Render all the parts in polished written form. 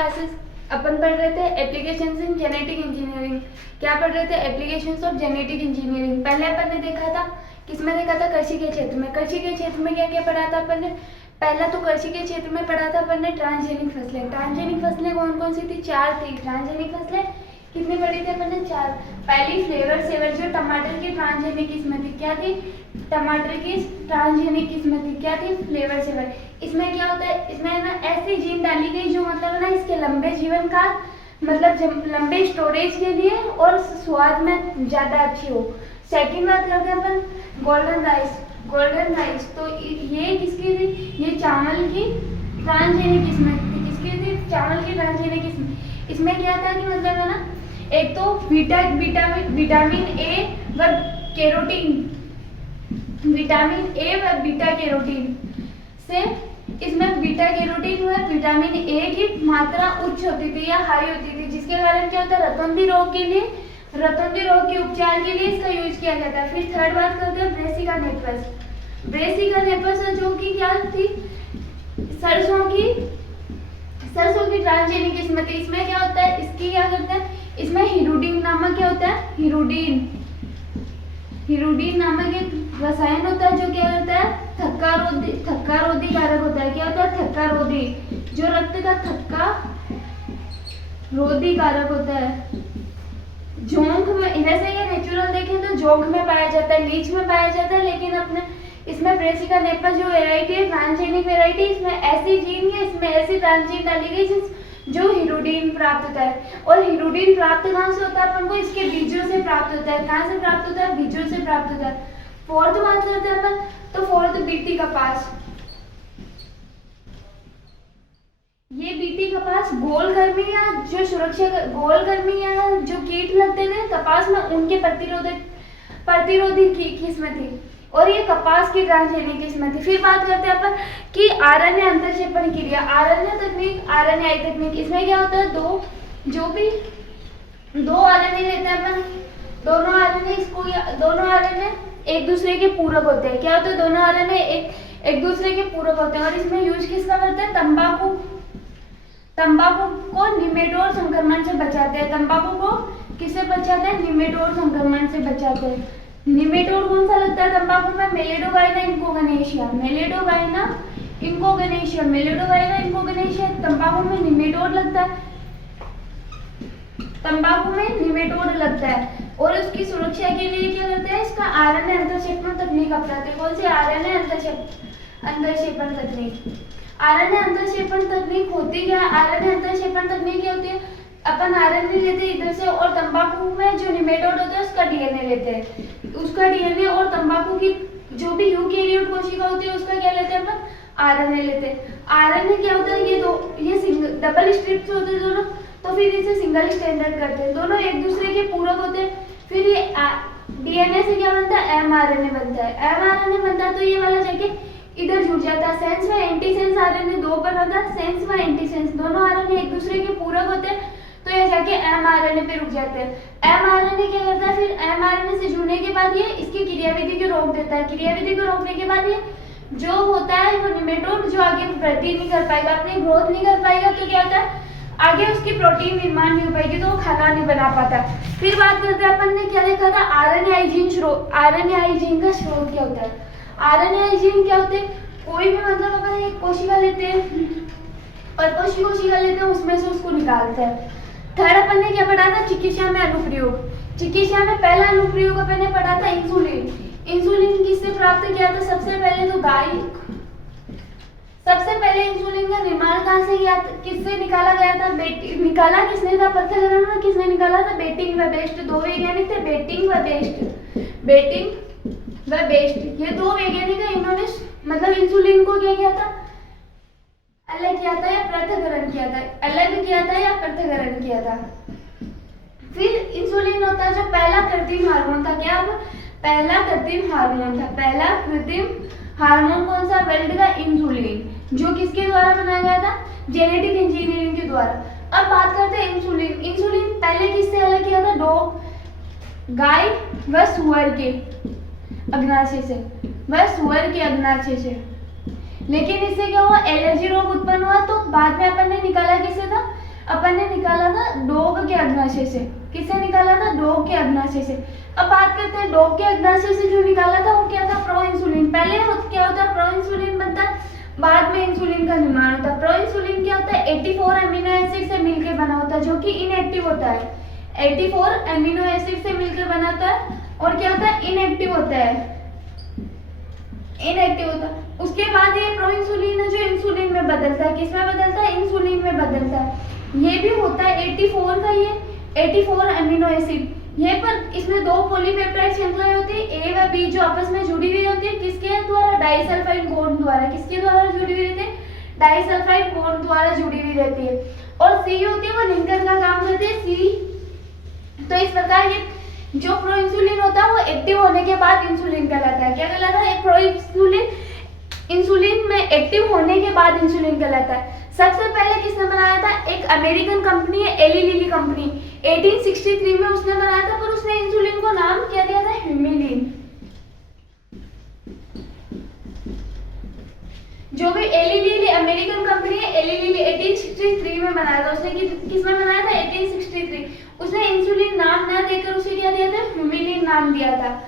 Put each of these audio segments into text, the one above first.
Classes अपन पढ़ रहे थे एप्लीकेशंस इन जेनेटिक इंजीनियरिंग। क्या पढ़ रहे थे? Applications of genetic engineering. पहले अपन ने देखा था, किसमें देखा था? कृषि के क्षेत्र में। कृषि के क्षेत्र में क्या क्या पढ़ा था अपन ने? पहला तो कृषि के क्षेत्र में पढ़ा था अपन ने ट्रांसजेनिक फसलें। ट्रांसजेनिक फसलें कौन कौन सी थी? 4 थी। ट्रांसजेनिक फसलें कितनी पढ़ी थी अपन ने? 4। पहली फ्लेवर सेवर, जो टमाटर की ट्रांसजेनिक किस्म थी। क्या थी? टमाटर की ट्रांसजेनिक किस्म थी। क्या थी? Flavour saver. इसमें क्या होता है? इसमें ना ऐसी जीन डाली गई जो मतलब ना इसके लंबे जीवन का मतलब लंबे स्टोरेज के लिए और स्वाद में ज्यादा अच्छी हो। सेकंड बात करते हैं अपन गोल्डन राइस। गोल्डन राइस तो ये किसकी थी? ये चावल की ट्रांसजेनिक किस्म थी। किसकी थी? चावल की ट्रांसजेनिक किस्म। इसमें क्या था कि मतलब है ना, एक तो विटामिन ए व कैरोटीन, विटामिन ए व बीटा कैरोटीन से, इसमें बीटा कैरोटीन व विटामिन ए की मात्रा उच्च होती थी या हाई होती थी, जिसके कारण क्या होता है? रतौंधी रोग के लिए, रतौंधी रोग के उपचार के लिए इसका यूज किया जाता है। फिर थर्ड बात करते हैं ब्रेसिका नेपस। ब्रेसिका नेपस जो कि क्या थी? सरसों की ट्रांसजेनिक किस्म थी। इसमें क्या होता है? इसकी क्या करते हैं? इसमें हिरुडीन नामक क्या होता है? हिरुडीन नामक एक रसायन होता है जो क्या होता है? थक्का रोधी कारक होता है। क्या होता है? थक्का रोधी, जो रक्त का थक्का रोधी कारक होता है। जोंक में, वैसे ये नेचुरल देखें तो जोंक में पाया जाता है, लीच में पाया जाता है, लेकिन अपने इसमें ब्रेसिका नेपस जो वेराइटी है, ट्रांसजेनिक वेराइटी, इसमें ऐसी जीन है, इसमें ऐसी ट्रांसजीन डाली गई जो हिरुडीन प्राप्त होता है। और हिरुडीन प्राप्त कहाँ से होता है? अपन को इसके बीजों से प्राप्त होता है। कहाँ से प्राप्त होता है? बीजों से प्राप्त होता है। फोर्थ बात करते हैं अपन, तो फोर्थ बीटी कपास। ये बीटी कपास गोलकर्मी या जो सुरक्षा गोलकर्मी या जो कीट लगते थे कपास में, उनके प्रतिरोधी किस्म थी, और ये कपास की ट्रांसजेनिक किस्म थी। फिर बात करते हैं अपन कि आरएनए अंतरक्षेपण क्रिया, आरएनए तकनीक, आरएनए तकनीक। इसमें क्या होता है? दो आरएनए लेते हैं अपन, दोनों आरएनए एक दूसरे के पूरक होते हैं। क्या होते हैं? दोनों आरएनए एक दूसरे के पूरक होते हैं। और इसमें यूज किसका करते हैं? तंबाकू को निमेटोड संक्रमण से बचाते हैं। तंबाकू को किससे बचाते हैं? निमेटोड संक्रमण से बचाते हैं। निमेटोड कौन सा लगता है तंबाकू में? मेलिडोगाइना इंकोगनेशिया। मेलिडोगाइना तंबाकू में निमेटोड लगता है। और उसकी सुरक्षा के लिए क्या करते हैं? इसका आरएनए अंतरक्षेपण तकनीक अपनाते हैं। कौन सी? आरएनए अंतरक्षेपण तकनीक। आरएनए अंतरक्षेपण तकनीक होती क्या? आरएनए अंतरक्षेपण तकनीक क्या होती है? अपन आरएनए लेते हैं इधर से, और तंबाकू में जो निमेटोड होता है उसका डीएनए लेते हैं। उसका डीएनए और तंबाकू की जो भी यूकेरियोट कोशिका होती है उसका क्या लेते हैं अपन? आरएनए लेते हैं। आरएनए क्या होता है? ये डबल स्ट्रिप्स होते हैं दोनों, तो फिर इसे सिंगल स्ट्रैंडेड करते हैं। दोनों एक दूसरे के पूरक होते हैं। फिर ये डीएनए से क्या बनता है? एमआरएनए बनता है। एमआरएनए बनता है तो ये वाला जाके इधर जुड़ जाता है। सेंस में एंटीसेंस आरएनए 2 बनता है। सेंस में एंटीसेंस, दोनों आरएनए एक दूसरे के पूरक होते हैं, तो ये जाके एमआरएनए पे रुक जाते हैं। एमआरएनए क्या करता है? फिर एमआरएनए से जुड़ने के बाद ये इसकी क्रियाविधि को रोक देता है। क्रियाविधि को रोकने के बाद ये जो होता है वो निमेटोड जो आगे वृद्धि नहीं कर पाएगा, अपनी ग्रोथ नहीं कर पाएगा, तो क्या होता है? आगे उसकी प्रोटीन निर्माण नहीं हो पाएगी, तो वो खाना नहीं बना पाता। फिर बात करते हैं अपन ने क्या देखा था? आरएनए जीन का स्रोत क्या होता है? आरएनए जीन क्या होते हैं? कोई भी मतलब अपन एक कोशिका लेते हैं, परपोषी कोशिका लेते हैं, उसमें से उसको निकालते हैं। थर्ड अपन ने क्या पढ़ा था? चिकित्सा में अनुप्रयोग। चिकित्सा में पहला अनुप्रयोग अपन ने पढ़ा था इंसुलिन। इंसुलिन किससे प्राप्त किया था? सबसे पहले तो गाय। सबसे पहले इंसुलिन का निर्माण कहाँ से किया? किससे निकाला गया था? निकाला किसने था? पृथक्करण में किसने निकाला था? बेटिंग व बेस्ट। 2 वैज्ञानिक थे, बेटिंग व बेस्ट। ये 2 वैज्ञानिक है, इन्होंने मतलब इंसुलिन को क्या किया था? अलग किया था या पृथक्करण किया था? अलग किया था या पृथक्करण किया था? फिर इंसुलिन होता है जो पहला कृत्रिम हार्मोन था। क्या? पहला कृत्रिम हार्मोन था। पहला कृत्रिम हार्मोन कौन सा? वर्ल्ड का इंसुलिन, जो किसके द्वारा बनाया गया था? जेनेटिक इंजीनियरिंग के द्वारा। अब बात करते हैं इंसुलिन। इंसुलिन पहले किससे अलग किया था? गाय व सुअर के अग्नाशय से। लेकिन इससे क्या हुआ? एलर्जी रोग उत्पन्न हुआ, तो बाद में अपन ने निकाला किससे था? अपन ने निकाला था डॉग के अग्नाशय से। किससे निकाला था? डॉग के अग्नाशय से। अब बात करते हैं डॉग के अग्नाशय से जो निकाला था वो क्या था? Pro insulin. पहले क्या होता है? प्रो इंसुलिन बनता है, बाद में इंसुलिन का निर्माण होता है। प्रो इंसुलिन क्या होता है? 84 अमीनो एसिड से मिलकर बना होता है, जो कि इनएक्टिव होता है। 84 अमीनो एसिड से मिलकर बना होता है और क्या होता है? इनएक्टिव होता है। इनएक्टिव होता है। उसके बाद ये प्रो इंसुलिन है जो इंसुलिन में बदलता है। किस में बदलता है? इंसुलिन में बदलता है। ये भी होता है 84 का, ये 84 अमीनो एसिड। ये पर इसमें दो पॉलीपेप्टाइड श्रृंखलाएं होती है, ए व बी, जो आपस में जुड़ी हुई होती है। किसके द्वारा? डाइसल्फाइड बॉन्ड द्वारा। किसके द्वारा जुड़ी हुई रहती है? डाइसल्फाइड बॉन्ड द्वारा जुड़ी हुई रहती है। और सी होती है वो लिंकर का काम करती है, सी। तो इस प्रकार ये जो प्रो इंसुलिन होता है वो एक्टिव होने के बाद इंसुलिन कहलाता है। क्या कहलाता है? प्रो इंसुलिन इंसुलिन में एक्टिव होने के बाद इंसुलिन कहलाता है। सबसे पहले किसने बनाया था? एक अमेरिकन कंपनी है, एली लिली कंपनी। 1863 में उसने बनाया था, पर उसने इंसुलिन को नाम क्या दिया था? ह्यूमिलिन। जो भी एली लिली अमेरिकन कंपनी है, एली लिली 1863 में बनाया था। उसने किसमें बनाया था? 1863। उसने इंसुलिन नाम ना देकर उसे क्या दिया था? ह्यूमिलिन नाम दिया था।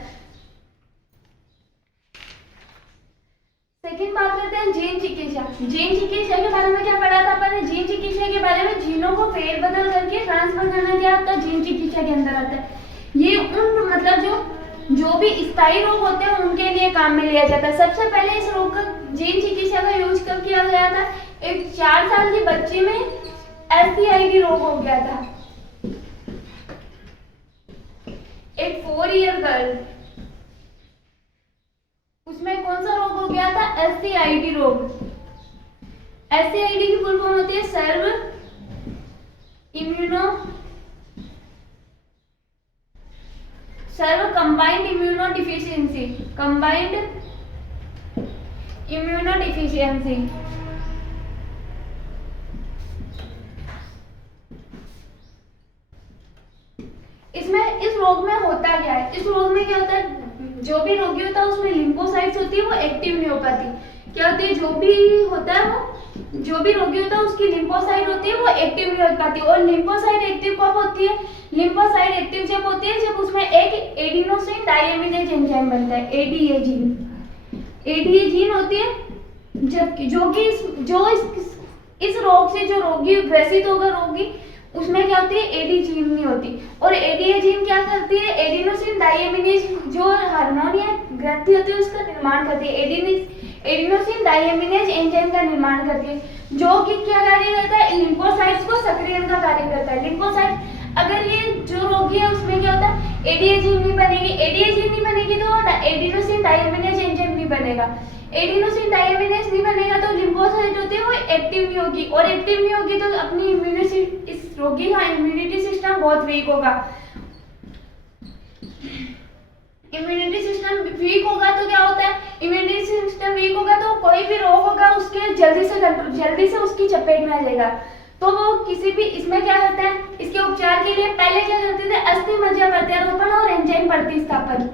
सेकंड बात करते हैं जीन चिकित्सा। जीन चिकित्सा के बारे में क्या पढ़ा था अपन ने? जीन चिकित्सा के बारे में जीनों को फेरबदल करके ट्रांसफर करना क्या होता है? जीन चिकित्सा के अंदर आता है। ये उन मतलब जो भी स्थायी रोग होते हैं उनके लिए काम में लिया जाता है। सबसे पहले इस रोग का जीन चिकित्सा का यूज कब किया गया था? एक 4 साल की बच्ची में SCID रोग हो गया था। एक 4 ईयर गर्ल, उसमें कौन सा रोग हो गया था? SCID रोग। SCID की फुल फॉर्म होती है severe combined immunodeficiency. Combined immunodeficiency. इसमें इस रोग में होता क्या है? इस रोग में क्या होता है? जो भी रोगी होता है उसमें लिम्फोसाइट्स होती है, वो एक्टिव नहीं हो पाती। क्या होती है? जो भी होता है वो जो भी रोगी होता है उसकी लिम्फोसाइट होती है वो एक्टिव नहीं हो पाती। और लिम्फोसाइट एक्टिव कब होती है? लिम्फोसाइट एक्टिव जब होती है जब उसमें एक एडिनोसिन डायमिनेज एंजाइम बनता है, एडीए जीन। एडीए जीन होती है जबकि इस रोग से जो रोगी ग्रसित होगा रोगी, उसमें क्या होती है? एडी जीन नहीं होती। और एडीए जीन क्या करती है? एडिनोसिन डायमिनेज जो हार्मोन या ग्रंथि होती है उसका निर्माण करती है। एडिनोसिन डायमिनेज एंजाइम का निर्माण करती है, जो कि क्या कार्य करता है? लिम्फोसाइट्स को सक्रियण का कार्य करता है। लिम्फोसाइट अगर ये जो रोगी है उसमें क्या होता है? एडीए जीन नहीं बनेगी। एडीए जीन नहीं बनेगी तो एडिनोसिन डायमिनेज एंजाइम नहीं बनेगा। एडिनोसिन डायमिनेज नहीं बनेगा तो लिम्फोसाइट होती है वो एक्टिव नहीं होगी, और एक्टिव नहीं होगी तो अपनी इम्यूनिटी, इस रोगी का इम्यूनिटी सिस्टम बहुत वीक होगा। इम्यूनिटी सिस्टम वीक होगा तो क्या होता है? इम्यूनिटी सिस्टम वीक होगा तो कोई भी रोग होगा उसके जल्दी से उसकी चपेट में आ जाएगा। तो वो किसी भी इसमें क्या करता है? इसके उपचार के लिए पहले क्या करते थे? अस्थि मज्जा प्रत्यारोपण और एंजाइम प्रतिस्थापन।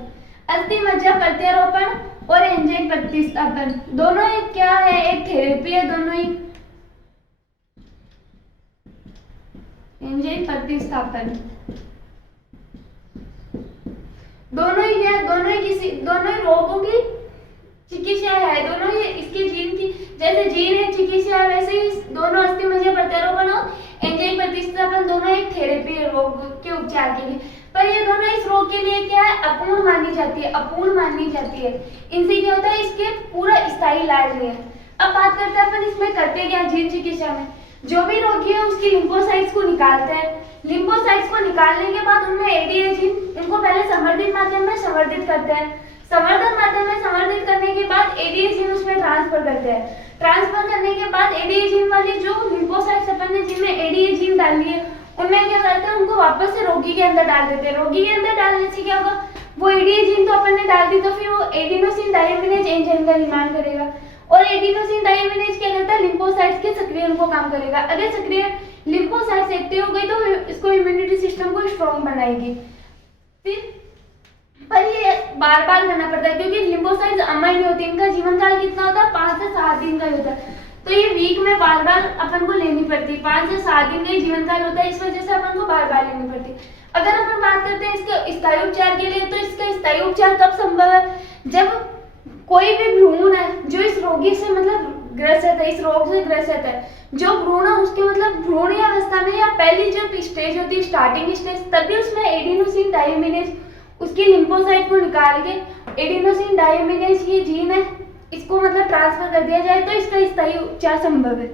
अस्थि मज्जा प्रत्यारोपण और एंजाइम प्रतिस्थापन दोनों एक क्या है? एक थेरेपी है। दोनों ही एंजाइम प्रतिस्थापन दोनों ही रोगों की चिकित्सा है। दोनों ही इसके जीन की, जैसे जीन है चिकित्सा है, वैसे ही दोनों अस्थि मज्जा प्रत्यारोपण और एंजाइम प्रतिस्थापन दोनों एक थेरेपी है रोग के उपचार के लिए। पर ये दोनों इस रोग के लिए क्या है? अपूर्ण मानी जाती है। इनसे क्या होता है? इसके पूरा स्थायी इलाज नहीं है। अब बात करते हैं अपन इसमें करते क्या जीन चिकित्सा में? जो भी रोगी है उसकी लिम्फोसाइट्स को निकालते हैं। लिम्फोसाइट्स को निकालने के बाद उनमें एडीए जीन, उनको पहले संवर्धित माध्यम में संवर्धित करते हैं। संवर्धन माध्यम में संवर्धित करने के बाद एडीए जीन उसमें ट्रांसफर करते हैं। ट्रांसफर करने के बाद एडीए जीन वाली जो लिम्फोसाइट्स अपन ने जिनमें एडीए जीन डाल दिए, उनमें क्या करते हैं? उनको वापस से रोगी के अंदर डाल देते हैं। रोगी के अंदर डालने से क्या होगा? वो एडीए जीन तो अपन ने डाल दी तो फिर वो एडिनोसिन डायमिनेज एंजाइम का निर्माण करेगा, और एडिनोसिन डायमिनेज क्या करता है? लिम्फोसाइट्स के सक्रियण को काम करेगा। अगर सक्रिय लिम्फोसाइट्स एक्टिव हो गई तो इसको इम्यूनिटी सिस्टम को स्ट्रॉन्ग बनाएगी। फिर पर ये बार बार करना पड़ता है क्योंकि लिम्फोसाइट्स अमर नहीं होती, इनका जीवन काल कितना होता है? 5 से 7 दिन का होता है। तो ये वीक में बार बार अपन को लेनी पड़ती है। 5 से 7 दिन का जीवन काल होता है, इस वजह से अपन को बार बार लेनी पड़ती है। अगर अपन बात करते हैं इसके स्थायी उपचार के लिए, तो इसका स्थायी उपचार कब संभव है, जब कोई भी भ्रूण है जो इस रोगी से मतलब ग्रसित है, इस रोग से ग्रसित है, जो भ्रूण है उसके मतलब भ्रूण अवस्था में या पहली जो स्टेज होती है, स्टार्टिंग स्टेज, तभी उसमें एडिनोसिन डायमीनेज उसकी लिम्फोसाइट को निकाल के एडिनोसिन डायमीनेज ये जीन है इसको मतलब ट्रांसफर कर दिया जाए, तो इसका स्थायी उपचार संभव है।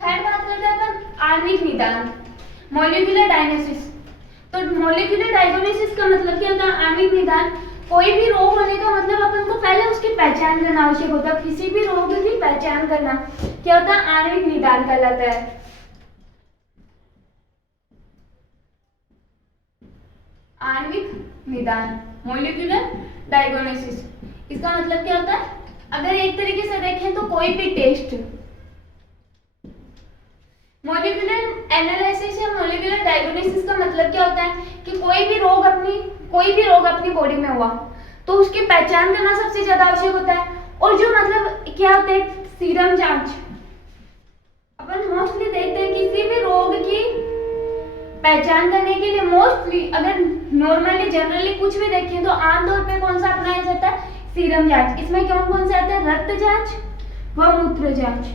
थर्ड बात करते हैं अपन आणविक निदान, मॉलिक्यूलर डायग्नोसिस। तो मॉलिक्यूलर डायग्नोसिस का मतलब क्या होता है, आणविक निदान। कोई भी रोग होने का मतलब अपन को पहले उसकी पहचान करना आवश्यक होता है। किसी भी रोग की पहचान करना क्या होता है, आणविक निदान कहलाता है। आणविक निदान, मॉलिक्यूलर डायग्नोसिस, इसका मतलब क्या होता है, अगर एक तरीके से देखें तो कोई भी टेस्ट, मॉलिक्यूलर एनालिसिस या मॉलिक्यूलर डायग्नोसिस का मतलब क्या होता है कि कोई भी रोग अपनी बॉडी में हुआ तो उसकी पहचान करना सबसे ज्यादा आवश्यक होता है। और जो मतलब क्या होता है, सीरम जांच, अपन मोस्टली देखते हैं किसी भी रोग की पहचान करने के लिए मोस्टली अगर नॉर्मली जनरली कुछ भी देखें तो आमतौर पे कौन सा अपनाया जाता है, सीरम जांच। इसमें कौन कौन से आते हैं, रक्त जांच व मूत्र जांच,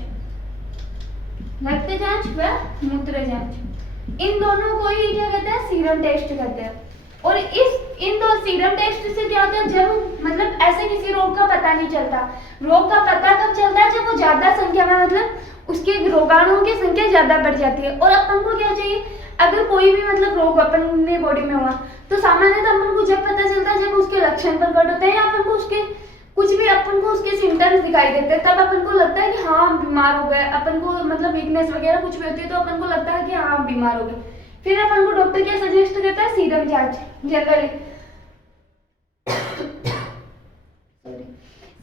रक्त जांच व मूत्र जांच, इन दोनों को ही क्या कहते हैं, सीरम टेस्ट कहते हैं। और इन दो सीरम टेस्ट से क्या होता है, जब मतलब ऐसे किसी रोग का पता नहीं चलता। रोग का पता कब चलता है, जब वो ज्यादा संख्या में मतलब उसके रोगाणुओं की संख्या ज्यादा बढ़ जाती है। और अपन को क्या चाहिए, अगर कोई भी मतलब रोग अपने बॉडी में हुआ तो सामान्यतः अपन को जब पता चलता है जब उसके लक्षण प्रकट होते हैं या अपन को उसके कुछ भी अपन को उसके सिम्टम्स दिखाई देते हैं, तब अपन को लगता है कि हाँ हम बीमार हो गए। अपन को मतलब वीकनेस वगैरह कुछ भी होती है तो अपन को लगता है कि हाँ हम बीमार हो गए। फिर अपन को डॉक्टर क्या सजेस्ट करता है, सीरम जांच जनरली।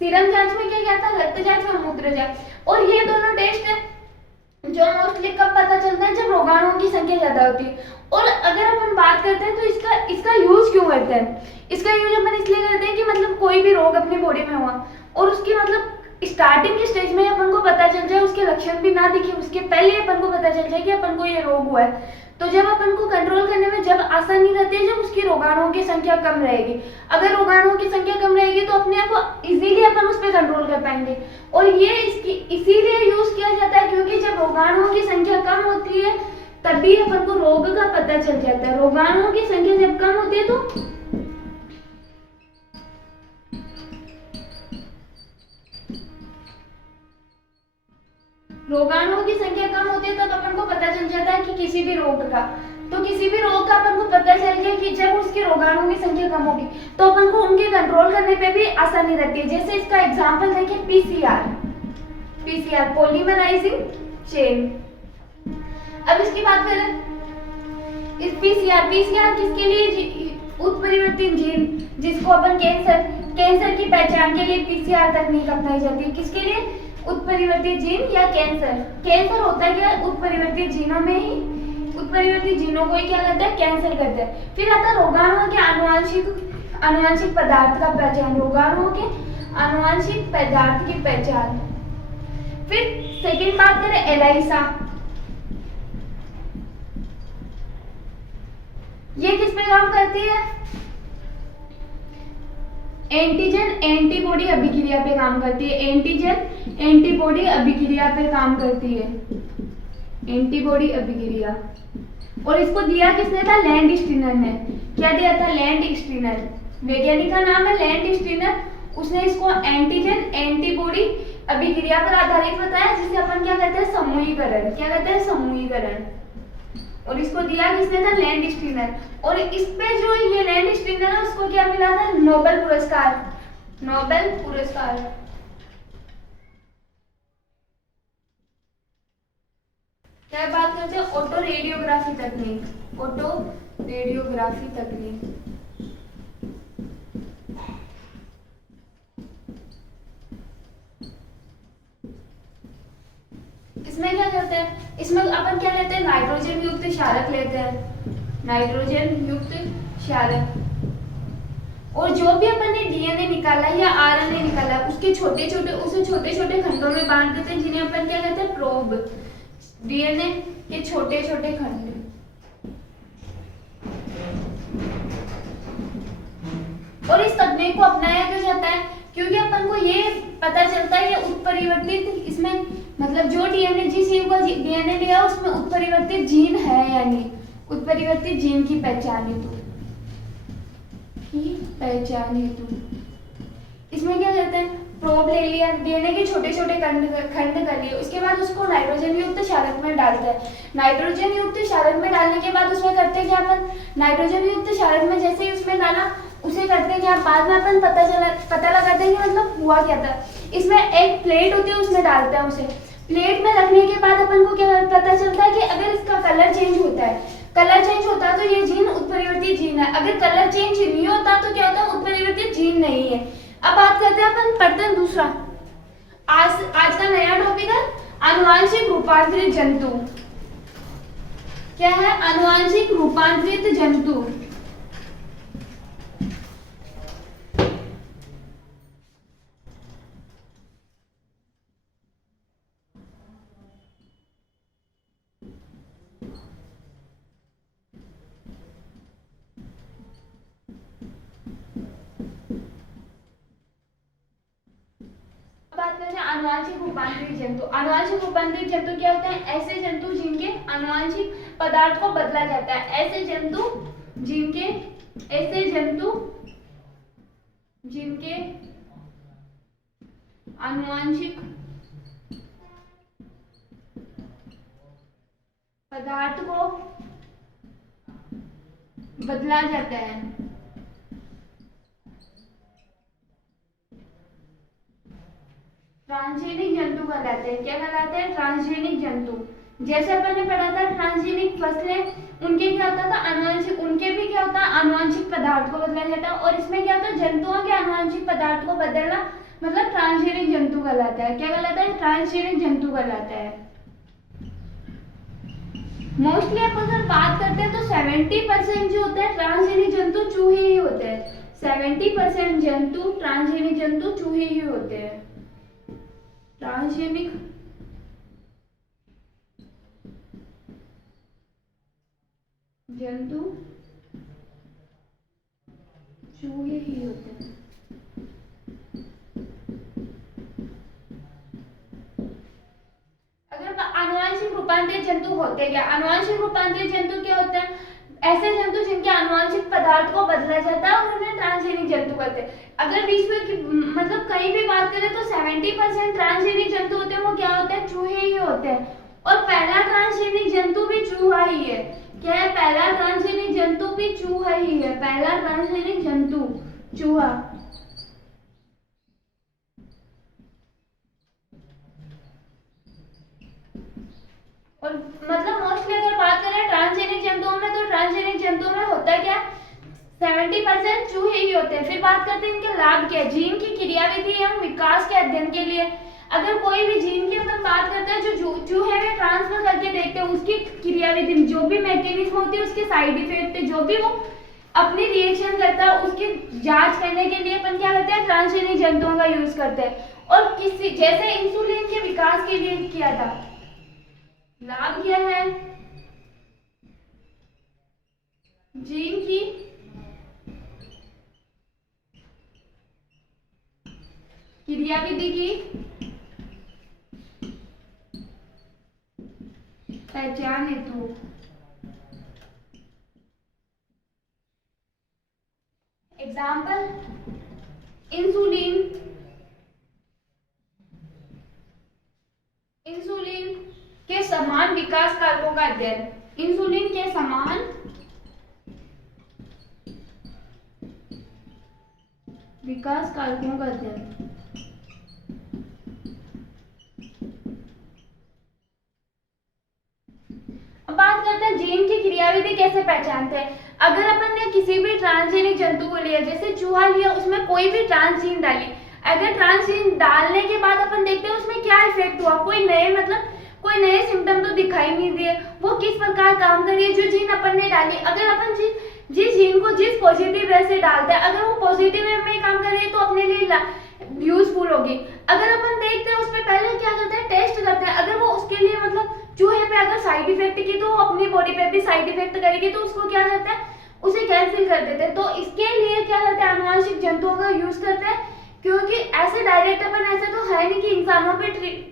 सीरम जांच में क्या कहता है, रक्त जांच और मूत्र जांच। और ये दोनों टेस्ट है जो मोस्टली कब पता चलता है, जब रोगाणुओं की संख्या ज्यादा होती है। और अगर अपन बात करते हैं तो इसका यूज क्यों करते हैं, इसका यूज अपन इसलिए करते हैं कि मतलब कोई भी रोग अपनी बॉडी में हुआ और उसकी मतलब स्टार्टिंग के स्टेज में अपन को पता चल जाए, उसके लक्षण भी ना दिखे उसके पहले अपन को पता चल जाए कि अपन को ये रोग हुआ है, तो जब अपन को कंट्रोल करने में जब आसानी रहती है, जब उसकी रोगाणुओं की संख्या कम रहेगी। अगर रोगाणुओं की संख्या कम रहेगी तो अपने आप को इजीली अपन उस पर कंट्रोल कर पाएंगे। और ये इसीलिए यूज किया जाता है क्योंकि जब रोगाणुओं की संख्या कम होती है तभी अपन को रोग का पता चल जाता है। रोगाणुओं की संख्या जब कम होती है तो रोगाणुओं की संख्या कम होती है तब अपन को पता चल जाता है कि किसी भी रोग का अपन को पता चल गया कि जब उसके रोगाणुओं की संख्या कम होगी तो अपन को उनके कंट्रोल करने पे भी आसानी रहती है। जैसे इसका एग्जांपल देखिए पीसीआर पॉलीमराइजिंग चेन। अब इसकी बात करें, इस पीसीआर किसके लिए, उत्परिवर्तित जीन जिसको अपन कैंसर की पहचान के लिए पीसीआर तकनीक अपनाई जाती है। किसके लिए, उत्परिवर्तित जीन या कैंसर होता है क्या, उत्परिवर्तित जीनों में ही उत्परिवर्तित जीनों को ही क्या कहते हैं, कैंसर कहते हैं। फिर आता है रोगाणुओं के आनुवांशिक पदार्थ का पहचान, रोगाणुओं के आनुवांशिक पदार्थ की पहचान। फिर सेकंड बात करें एलाइसा, ये किस पे काम करती है, एंटीजन एंटीबॉडी अभिक्रिया पे काम करती है। एंटीजन एंटीबॉडी अभिक्रिया पे काम करती है, एंटीबॉडी अभिक्रिया। और इसको दिया किसने था, लैंड स्टीनर ने। क्या दिया था, लैंड स्टीनर, वैज्ञानिक का नाम है लैंड स्टीनर। उसने इसको एंटीजन एंटीबॉडी अभिक्रिया पर आधारित बताया, जिसे अपन क्या कहते हैं, समूहीकरण। क्या कहते हैं, समूहीकरण। और इसको दिया किसने था, लैंड स्टीनर। और इस पे जो ये लैंड स्टीनर है उसको क्या मिला था, नोबेल पुरस्कार, नोबेल पुरस्कार। क्या बात करते हैं, ऑटो रेडियोग्राफी तकनीक, ऑटो रेडियोग्राफी तकनीक। इसमें क्या करते हैं, इसमें अपन क्या लेते हैं, नाइट्रोजन युक्त क्षारक लेते हैं, नाइट्रोजन युक्त क्षारक। और जो भी अपन ने डीएनए निकाला या आरएनए निकाला उसके उसे छोटे छोटे खंडों में बांट देते हैं, जिन्हें अपन क्या कहते हैं, प्रोब। डीएनए के छोटे छोटे खंड। और इस तकनीक को अपनाया क्यों जाता है, क्योंकि अपन को ये पता चलता है ये उत्परिवर्तित, इसमें मतलब जो डीएनए जिस जीव का डीएनए लिया उसमें उत्परिवर्तित जीन है या नहीं, उत्परिवर्तित जीन की पहचान हेतु इसमें क्या कहते हैं, प्रोब ले लिया, डीएनए के छोटे छोटे खंड कर लिए, उसके बाद उसको नाइट्रोजन युक्त क्षारक में डालते हैं। नाइट्रोजन युक्त क्षारक में डालने के बाद उसमें करते क्या अपन, नाइट्रोजन युक्त क्षारक में जैसे ही उसमें डाला उसे करते क्या, बाद में अपन पता लगाते हैं कि मतलब हुआ क्या था। इसमें एक प्लेट होती है, उसमें डालते हैं उसे, प्लेट में रखने के बाद अपन को क्या पता चलता है कि अगर इसका कलर चेंज होता है, कलर चेंज होता है तो ये जीन उत्परिवर्तित जीन है, अगर कलर चेंज नहीं होता तो क्या होता है, उत्परिवर्तित जीन नहीं है। अब बात करते हैं अपन, पढ़ते हैं दूसरा, आज का नया टॉपिक है आनुवांशिक रूपांतरित जंतु। क्या है आनुवांशिक रूपांतरित जंतु? बात करते हैं आनुवांशिक रूपांतरित जंतु। आनुवांशिक रूपांतरित जंतु क्या होते हैं, ऐसे जंतु जिनके आनुवांशिक पदार्थ को बदला जाता है, ऐसे जंतु जिनके आनुवांशिक पदार्थ को बदला जाता है। ट्रांसजेनिक जंतु कहलाते हैं। क्या कहलाते हैं, ट्रांसजेनिक जंतु। जैसे अपन ने पढ़ा था ट्रांसजेनिक फसलें, उनके क्या होता था, आनुवांशिक, उनके भी क्या होता है, आनुवांशिक पदार्थ को बदला जाता है, और इसमें क्या होता है, जंतुओं के आनुवांशिक पदार्थ को बदलना मतलब ट्रांसजेनिक जंतु कहलाता है। क्या कहलाता है, ट्रांसजेनिक जंतु कहलाता है। मोस्टली अपन अगर बात करते हैं तो 70% जो होता है ट्रांसजेनिक जंतु चूहे ही होते हैं। 70% जंतु ट्रांसजेनिक जंतु चूहे ही होते हैं। ट्रांसजेनिक जंतु चूहे ही होते हैं। अगर आनुवांशिक रूपांतरित जंतु होते क्या, आनुवांशिक रूपांतरित जंतु क्या होते हैं, ऐसे जंतु जिनके आनुवांशिक पदार्थ को बदला जाता है और उन्हें ट्रांसजेनिक जंतु कहते हैं। अगर बीच में मतलब कहीं भी बात करें तो 70% ट्रांसजेनिक जंतु होते हैं, वो क्या होते हैं, चूहे ही होते हैं। और पहला ट्रांसजेनिक जंतु भी चूहा ही है। क्या है, पहला ट्रांसजेनिक जंतु भी चूहा ही है। पहला ट्रांसजेनिक जंतु चूहा। और मतलब मोस्टली अगर बात करें ट्रांसजेनिक जंतुओं में, तो ट्रांसजेनिक जंतुओं में होता है क्या, 70% चूहे ही होते हैं। फिर बात करते हैं इनके लाभ क्या है। जीन की क्रियाविधि एवं विकास के अध्ययन के लिए, अगर कोई भी जीन की अपन बात करते हैं जो चूहे में ट्रांसफर करके देखते हैं, उसकी क्रियाविधि जो भी मैकेनिज्म होती है, उसके साइड इफेक्ट जो भी वो अपनी रिएक्शन करता है, उसकी जांच करने के लिए अपन क्या करते हैं, ट्रांसजेनिक जंतुओं का यूज करते हैं। और किसी जैसे इंसुलिन के विकास के लिए किया था। लाभ क्या है, जीन की क्रियाविधि की पहचान हेतु एग्जाम्पल इंसुलिन के समान विकास कारकों का अध्ययन। इंसुलिन के समान विकास कारकों का अध्ययन। अब बात करते हैं जीन की क्रियाविधि कैसे पहचानते हैं। अगर अपन ने किसी भी ट्रांसजेनिक जंतु को लिया, जैसे चूहा लिया, उसमें कोई भी ट्रांसजीन डाली, अगर ट्रांसजीन डालने के बाद अपन देखते हैं उसमें क्या इफेक्ट हुआ, कोई नए सिम्टम तो दिखाई नहीं दिए, वो किस प्रकार काम कर रही है जो जीन अपन ने डाली। अगर अपन जिस जीन को जिस पॉजिटिव वे से डालते हैं, अगर वो पॉजिटिव वे में काम कर रही है तो अपने लिए यूजफुल होगी। अगर अपन देखते हैं उसमें पहले क्या करते हैं, टेस्ट करते हैं, अगर वो उसके लिए मतलब चूहे पे अगर साइड इफेक्ट की तो वो अपनी बॉडी पे भी साइड इफेक्ट करेगी, तो उसको क्या करते हैं, उसे कैंसिल कर देते हैं। तो इसके लिए क्या करते हैं, आनुवंशिक जंतुओं का यूज करते हैं, क्योंकि ऐसे डायरेक्ट अपन ऐसे तो है नहीं कि इंसानों पे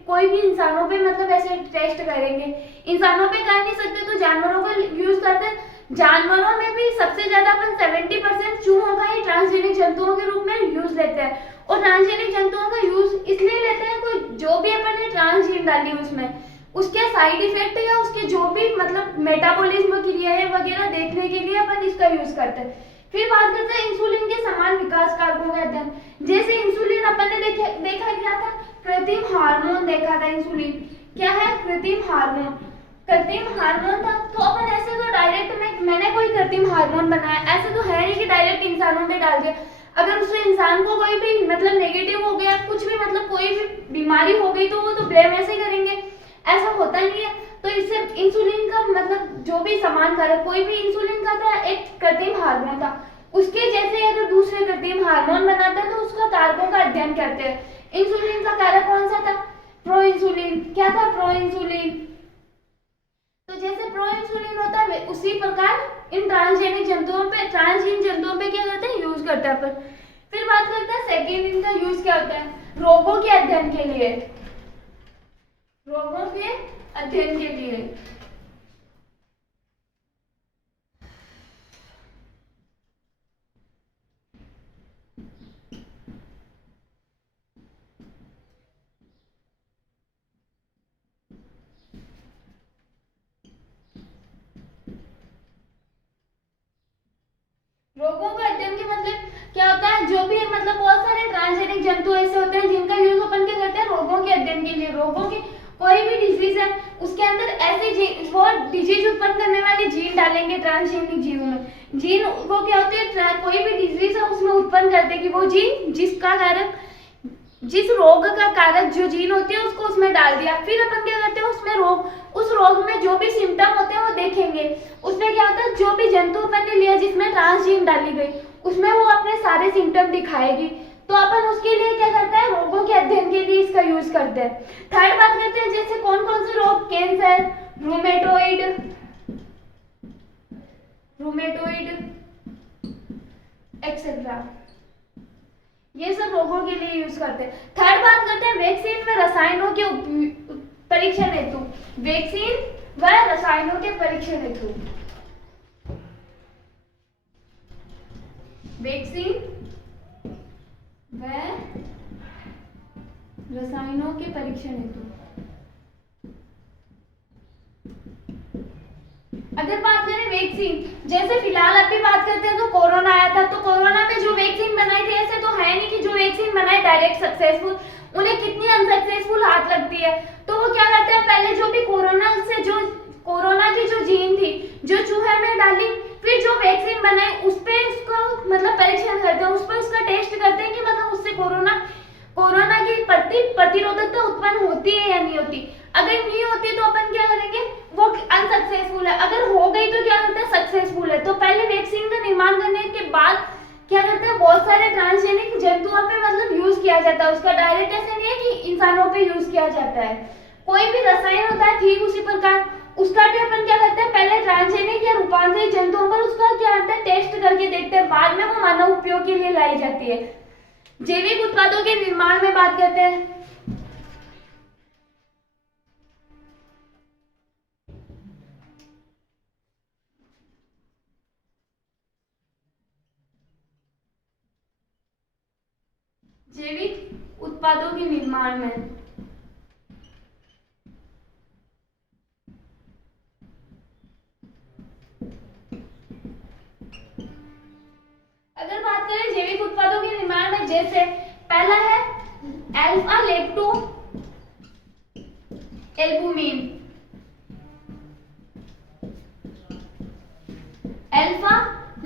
कोई भी इंसानों पे मतलब ऐसे टेस्ट करेंगे, इंसानों पे कर नहीं सकते, तो जानवरों का यूज करते हैं। जानवरों में भी सबसे ज्यादा अपन 70% चूहों का ही ट्रांसजेनिक जंतुओं के रूप में यूज लेते हैं। और ट्रांसजेनिक जंतुओं का यूज इसलिए लेते हैं, कोई जो भी अपन ने ट्रांसजीन डाली उसमें उसके साइड इफेक्ट या उसके जो भी मतलब मेटाबॉलिज्म क्रिया है वगैरह देखने के लिए अपन इसका यूज करते हैं। फिर बात करते हैं इंसुलिन के समान विकास कारकों का अध्ययन। जैसे इंसुलिन अपन ने देखा क्या था, कृत्रिम हार्मोन देखा था। इंसुलिन क्या है, कृत्रिम हार्मोन, कृत्रिम हार्मोन था। तो अपन ऐसे तो डायरेक्ट मैंने कोई कृत्रिम हार्मोन बनाया, ऐसे तो है नहीं कि डायरेक्ट इंसानों पे डाल दिया। अगर उससे इंसान को कोई भी मतलब नेगेटिव हो गया, कुछ भी मतलब कोई भी बीमारी हो गई, तो वो तो ब्लेम ऐसे करेंगे, ऐसा होता नहीं है। तो इससे इंसुलिन का मतलब जो भी समान कारक, कोई भी इंसुलिन का था एक कृत्रिम हार्मोन था, उसके जैसे अगर दूसरे कृत्रिम हार्मोन बनाते हैं तो उसका कारकों का अध्ययन करते हैं। इंसुलिन का कारक कौन सा था, प्रो इंसुलिन। क्या था, प्रो इंसुलिन। तो जैसे प्रो इंसुलिन होता है उसी प्रकार इन ट्रांसजेनिक जंतुओं पे, ट्रांसजीन जंतुओं पे क्या करते हैं, यूज करते हैं अपन। फिर बात करते हैं सेकेंड इनका यूज क्या होता है, रोगों के अध्ययन के लिए, रोगों के अध्ययन के लिए। रोगों का अध्ययन के मतलब क्या होता है, जो भी मतलब बहुत सारे ट्रांसजेनिक जंतु ऐसे होते हैं जिनका यूज अपन क्या करते हैं, रोगों के अध्ययन के लिए। रोगों के कोई भी डिजीज है उसके अंदर ऐसी वो डिजीज उत्पन्न करने वाली जीन डालेंगे ट्रांसजेनिक जीवों में। जीन वो क्या होती है, कोई भी डिजीज है उसमें उत्पन्न कर देगी वो जीन, जिसका कारक, जिस रोग का कारक जो जीन होती है उसको उसमें डाल दिया। फिर अपन क्या करते हैं, उसमें रोग, उस रोग में जो भी सिम्टम होते हैं वो देखेंगे। उसमें क्या होता है, जो भी जंतु अपन ने लिया जिसमें ट्रांसजीन डाली गई उसमें वो अपने सारे सिम्टम दिखाएगी। तो अपन उसके लिए क्या करते हैं, रोगों के अध्ययन के लिए इसका यूज करते हैं। थर्ड बात करते हैं जैसे कौन कौन से रोग, कैंसर, रूमेटोइड, एक्सेट्रा, ये सब रोगों के लिए यूज करते हैं। थर्ड बात करते हैं वैक्सीन व रसायनों के परीक्षण हेतु, वैक्सीन व रसायनों के परीक्षण हेतु, वैक्सीन व रसायनों के परीक्षण हेतु। अगर बात करें वैक्सीन, जैसे फिलहाल अभी बात करते हैं तो कोरोना आया था, तो कोरोना पे जो वैक्सीन बनाई थी, ऐसे तो है नहीं कि जो वैक्सीन बनाए डायरेक्ट सक्सेसफुल, उन्हें कितनी अनसक्सेसफुल हाथ लगती है। तो वो क्या करते हैं, पहले जो भी कोरोना से जो कोरोना की जो जीन थी जो चूहे में डाली, फिर जो वैक्सीन बनाई उस पे उसको मतलब परीक्षण करते हैं, उस पर उसका टेस्ट करते हैं कि मतलब उससे कोरोना की प्रतिरोधकता उत्पन्न होती है या नहीं होती। अगर नहीं होती तो अपन क्या करेंगे, वो अनसक्सेसफुल है। अगर हो गई तो क्या करते हैं, सक्सेसफुल है। तो पहले वैक्सीन का निर्माण करने के बाद क्या करते हैं, बहुत सारे ट्रांसजेनिक जंतुओं पे मतलब यूज किया जाता है, उसका डायरेक्ट ऐसे नहीं है कि इंसानों पे यूज किया जाता है। कोई भी रसायन होता है ठीक उसी प्रकार उसका भी अपन क्या करते हैं, पहले ट्रांसजेनिक या रूपांतरित जंतुओं पर उसका क्या करते हैं, टेस्ट करके देखते हैं, बाद में वो मानव उपयोग के लिए लाई जाती है। जैविक उत्पादों के निर्माण में बात करते हैं, जैविक उत्पादों के निर्माण में अगर बात करें जैविक उत्पादों के निर्माण में, जैसे पहला है alpha lacto albumin, alpha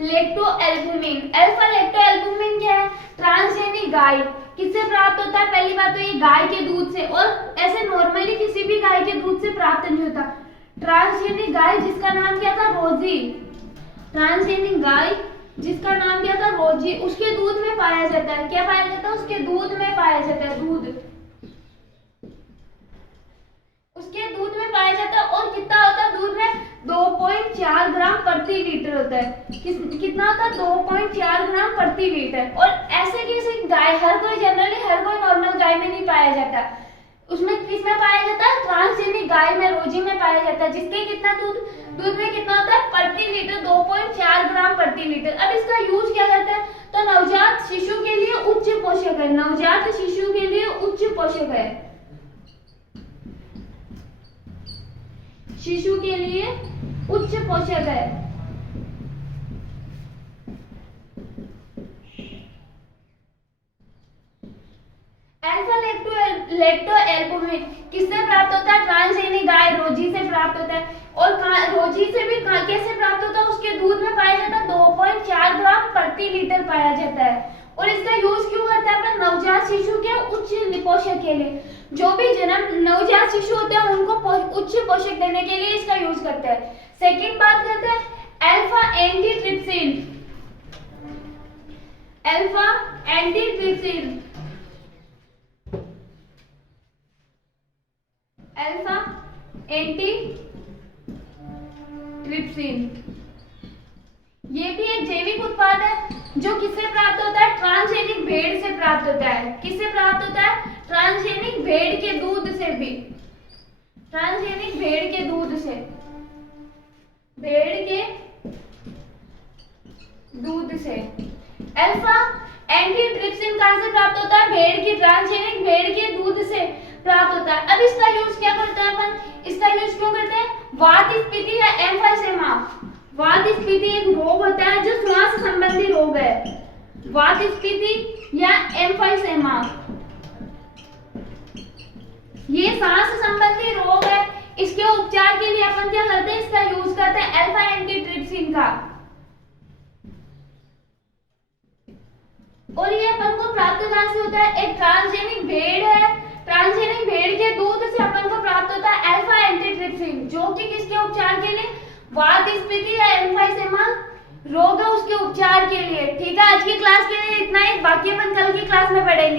lacto albumin. Alpha lacto albumin क्या है, ट्रांसजेनिक गाय, किससे प्राप्त होता है, पहली बात तो ये गाय के दूध से, और ऐसे नॉर्मली किसी भी गाय के दूध से प्राप्त नहीं होता। ट्रांसजेनिक गाय जिसका नाम क्या था, रोजी, ट्रांसजेनिक गाय जिसका नाम क्या था, रोजी, उसके दूध में पाया जाता है। क्या पाया जाता है? उसके दूध में पाया जाता है। दूध, उसके दूध में पाया जाता है। और कितना होता है दूध में? 2.4 ग्राम प्रति लीटर होता है। कितना होता है? 2.4 ग्राम प्रति लीटर। और ऐसे किसी गाय, हर कोई जनरली, हर कोई नॉर्मल गाय में नहीं पाया जाता। उसमें किसमें पाया जाता है? ट्रांसजेनिक गाय में, रोजी में पाया जाता है, जिसके कितना दूध में कितना होता है प्रति लीटर? 2.4 ग्राम प्रति लीटर। अब इसका यूज क्या करता है? तो नवजात शिशु के लिए उच्च पोषक है। नवजात शिशु के लिए उच्च पोषक है। शिशु के लिए उच्च पोषक है। अल्फा लैक्टो एल्बुमिन किससे प्राप्त होता है? ट्रांसजेनिक गाय रोजी से प्राप्त होता है। और रोजी से भी कैसे प्राप्त होता है? उसके दूध में पाया जाता है। 2.4 ग्राम प्रति लीटर पाया जाता है। और इसका यूज क्यों करता है अपन? नवजात शिशु के उच्च पोषक के लिए। जो भी नवजात शिशु होते हैं उनको उच्च पोषक देने के लिए इसका यूज करते हैं। सेकंड बात करते हैं alpha antitrypsin. Alpha antitrypsin, alpha antitrypsin ये भी एक जैविक उत्पाद है जो किससे प्राप्त होता है? ट्रांसजेनिक भेड़ से प्राप्त होता है। किससे प्राप्त होता है? ट्रांसजेनिक भेड़ के दूध से भी। ट्रांसजेनिक भेड़ के दूध से, भेड़ के दूध से। अल्फा एंटीट्रिप्सिन कहां से प्राप्त होता है? भेड़ की, ट्रांसजेनिक भेड़ के दूध से प्राप्त होता है। अब इसका यूज क्या करते हैं अपन? इसका यूज क्यों करते हैं? वात स्फीति या एम्फाइसेमा। वात स्फीति एक रोग होता है जो श्वास संबंधी रोग है। वात स्फीति या एम्फाइसेमा ये सांस संबंधी रोग है। इसके उपचार के लिए अपन क्या करते हैं? इसका यूज करते हैं अल्फा एंटीट्रिप्सिन का। और ये अपन को प्राप्त कहां से होता है? एक ट्रांसजेनिक भेड़ है, ट्रांसजेनिक भेड़ के दूध से अपन को प्राप्त होता है अल्फा एंटीट्रिप्सिन, जो कि किसके उपचार के लिए? वात स्फीति या एम्फाइसेमा रोग है उसके उपचार के लिए। ठीक है, आज की क्लास के लिए इतना ही, बाकी अपन कल की क्लास में पढ़ेंगे।